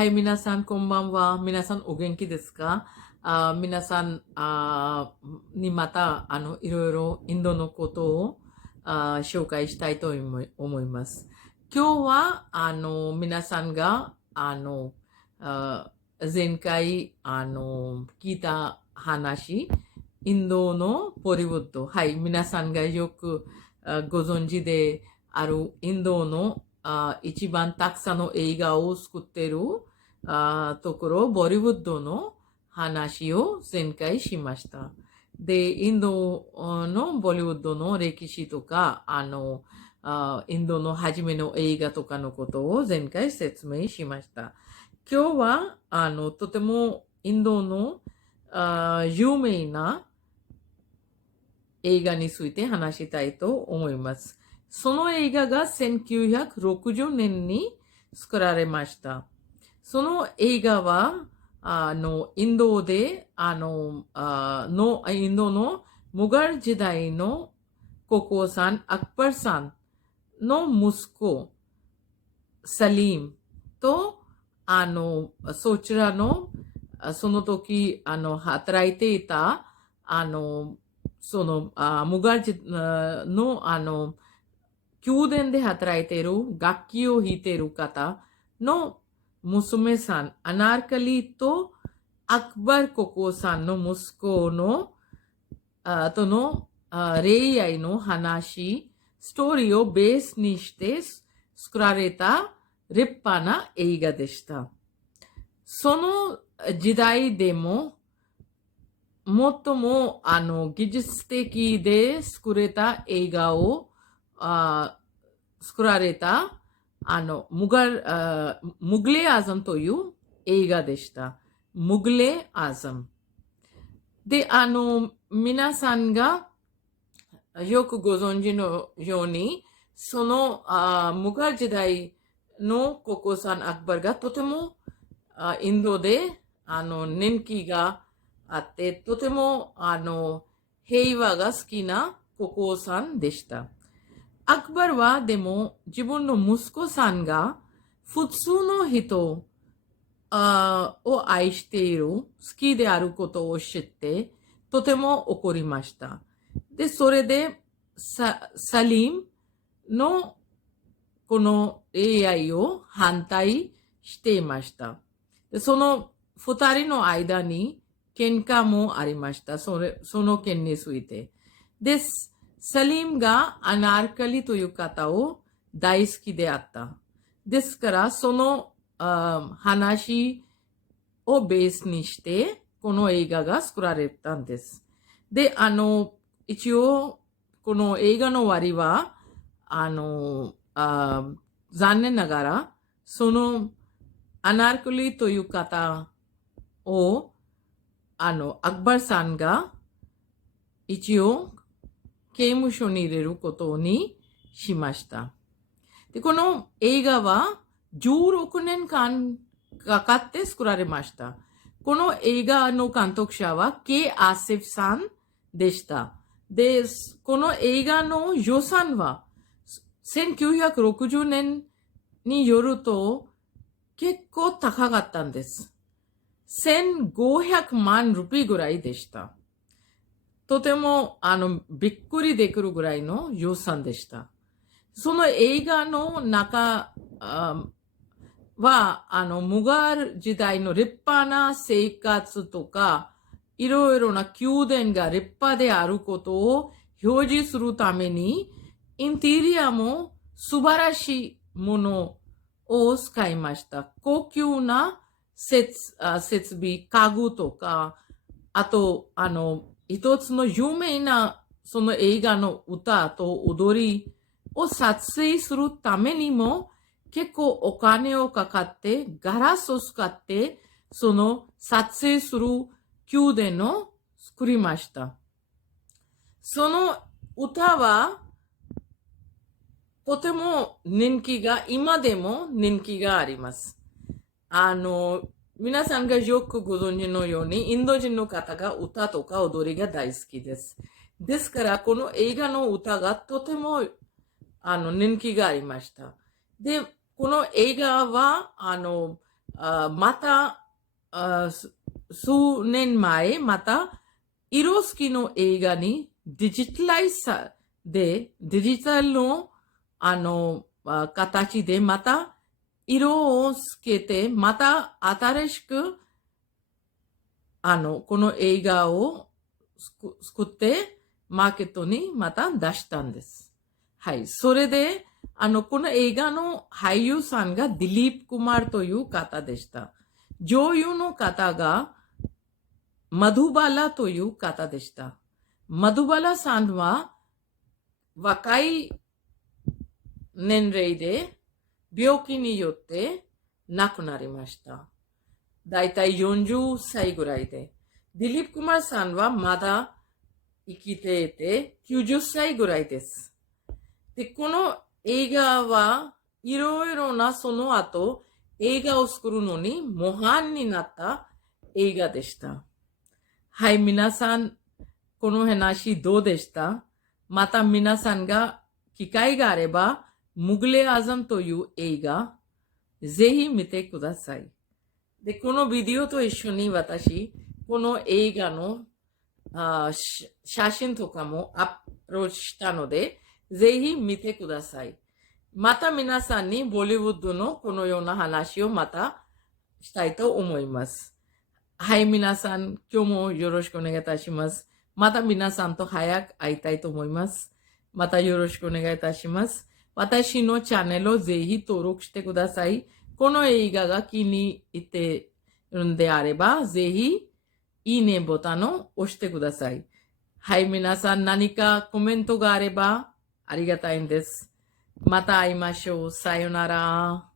はい、皆さん、こんばんは。皆さん、お元気ですか？皆さんにまた、いろいろインドのことを紹介したいと思います。今日は、皆さんが、前回、聞いた話、インドのボリウッド。はい、皆さんがよくご存知であるインドの一番たくさんの映画を作っているところ、ボリウッドの話を前回しました。で、インドのボリウッドの歴史とか、インドの初めの映画とかのことを前回説明しました。今日は、とてもインドの有名な映画について話したいと思います。その映画が1960年に作られました。その映画は、インドで、インドのムガル時代の国王さん、アクバルさんの息子、サリームと、そちらの、その時、働いていた、その、ムガル時の、宮殿で働いている、楽器を弾いている方の娘さん、アナーカリとアクバル国王さんの息子の、との恋愛の話、ストーリーをベースにして作られた立派な映画でした。その時代でも、最も技術的で作れた映画を作られたムグレアザムという映画でした。ムグレアザム。で、皆さんがよくご存知のように、そのムガル時代の国王さんアクバルがとてもインドで人気があって、とても平和が好きな国王さんでした。アクバルはでも自分の息子さんが普通の人を愛している、好きであることを知って、とても怒りました。で、それでサリームのこの AI を反対していました。で、その二人の間に喧嘩もありました。その件について。です。サリームがアナーカリという方を大好きであった。ですから、その話をベースにして、この映画が作られたんです。で、一応、この映画の終わりは、残念ながら、そのアナーカリという方を、アクバルさんが一応刑務所に入れることにしました。で、この映画は16年間かかって作られました。この映画の監督者は K. アセフさんでした。で、この映画の予算は1960年によると結構高かったんです。1500万ルピーぐらいでした。とても、びっくりできるぐらいの予算でした。その映画の中は、ムガル時代の立派な生活とか、いろいろな宮殿が立派であることを表示するために、インテリアも素晴らしいものを使いました。高級な設備、家具とか、あと、一つの有名なその映画の歌と踊りを撮影するためにも結構お金をかかってガラスを使ってその撮影する宮殿を作りました。その歌はとても今でも人気があります。皆さんがよくご存知のように、インド人の方が歌とか踊りが大好きです。ですから、この映画の歌がとても人気がありました。で、この映画は、また、数年前、また、色付きの映画にデジタライズで、デジタルの、形でまた、色をつけて、また新しく、この映画を作って、マーケットにまた出したんです。はい。それで、この映画の俳優さんがディリープ・クマーという方でした。女優の方が、マドゥバラという方でした。マドゥバラさんは、若い年齢で病気によって亡くなりました。だいたい40歳ぐらいで。ディリープ・クマーさんはまだ生きていて90歳ぐらいです。で、この映画はいろいろなその後映画を作るのに模範になった映画でした。はい、皆さん、この話どうでした？また皆さんが機会があれば、ムグレアザムという映画、ぜひ見てください。で、このビデオと一緒に私、この映画の写真とかもアップロードしたので、ぜひ見てください。また皆さんにボリウッドのこのような話をまたしたいと思います。はい、皆さん、今日もよろしくお願いいたします。また皆さんと早く会いたいと思います。またよろしくお願いいたします。私のチャンネルをぜひ登録してください。この映画が気に入っているんであれば、ぜひ、いいねボタンを押してください。はい、皆さん何かコメントがあればありがたいんです。また会いましょう。さよなら。